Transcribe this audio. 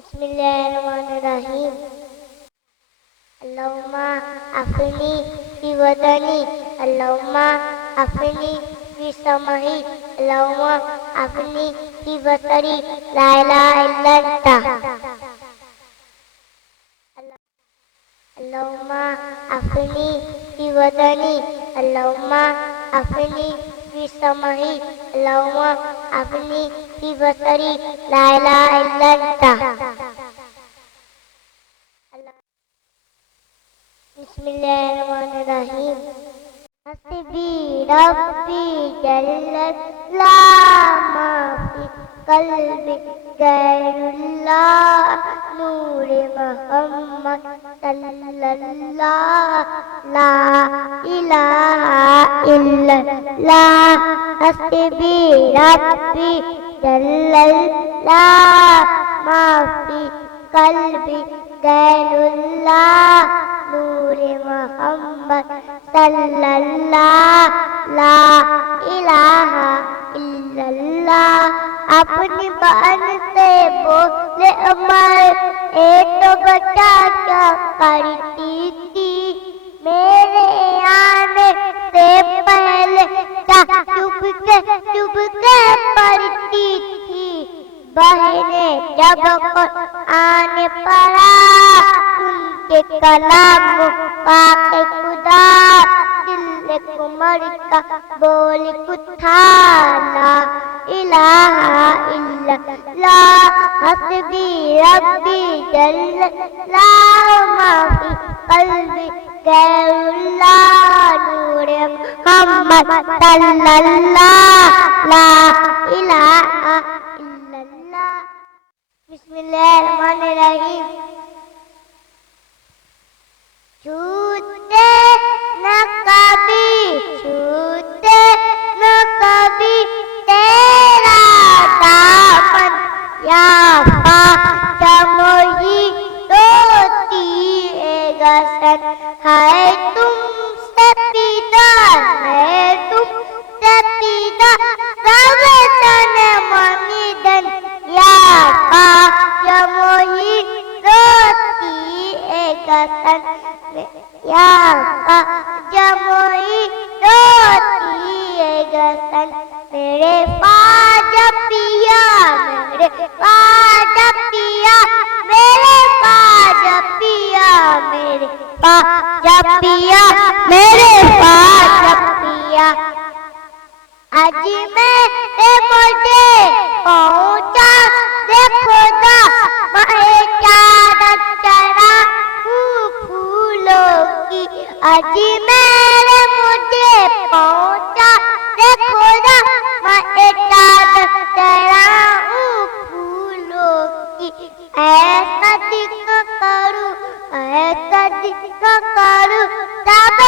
बिस्मिल्लाहिर्रहमानिर्रहीम। अल्लाहुम्मा अफ़नी फी वतनी, अल्लाहुम्मा अफ़नी फी समही, अल्लाहुम्मा अफ़नी फी बसरी, ला इलाहा इल्ला अंता। अल्लाहुम्मा अफ़नी फी वतनी, अल्लाहुम्मा अफ़नी फी समही, अल्लाहुम्मा अफ़नी फी बसरी, ला इलाहा इल्ला अंता। बिस्मिल्लाहिर्रहमानिर्रहीम। हस्बी रब्बी जल्लल्लाह माफी कल्बी गैरुल्लाह नूरे मोहम्मद सल्लल्लाह ला इलाहा इल्लल्लाह। हस्बी रब्बी जल्लल्लाह माफी कल्बी गैरुल्लाह नूरे मोहम्मद सल्लल्लाह ला इलाहा इल्लल्लाह। अपनी बहन से बोले अमर, तो बच्चा क्या करती थी मेरे आने से पहले, चुप के पढ़ती थी। बहने जब आने पड़ा उनके कलाम पाके खुदा, दिल कुमर का बोल कुथा ला इलाहा इल्लल्लाह। हस्बी रब्बी जल्लल्लाह माफी कल्बी गैरुल्लाह नूरे मोहम्मद सल्लल्लाह ला इलाहा इल्लल्लाह। बिस्मिल्लाहिर्रहमानिर्रहीम। छूटे न कभी, छूटे न कभी तेरा दामन, या फातिमा रोती है गसन। है तुमसे पीदा, है तुमसे पीदा सब तन मनिदन, या फातिमा रोती है गसन, या फातिमा रोती है गसन। मेरे ख्वाजा पिया, मेरे ख्वाजा पिया, मेरे ख्वाजा पिया, मेरे ख्वाजा पिया, मेरे ख्वाजा पिया। आज मेरे मुझे पहुँचा देखो ना, मैं चादर चढ़ा फूलों की। आज मेरे मुझे पहुँचा देखो ना, मैं चादर चढ़ाऊं फूलों की। ऐसा दिखा करूं, ऐसा दिखा करूं, तब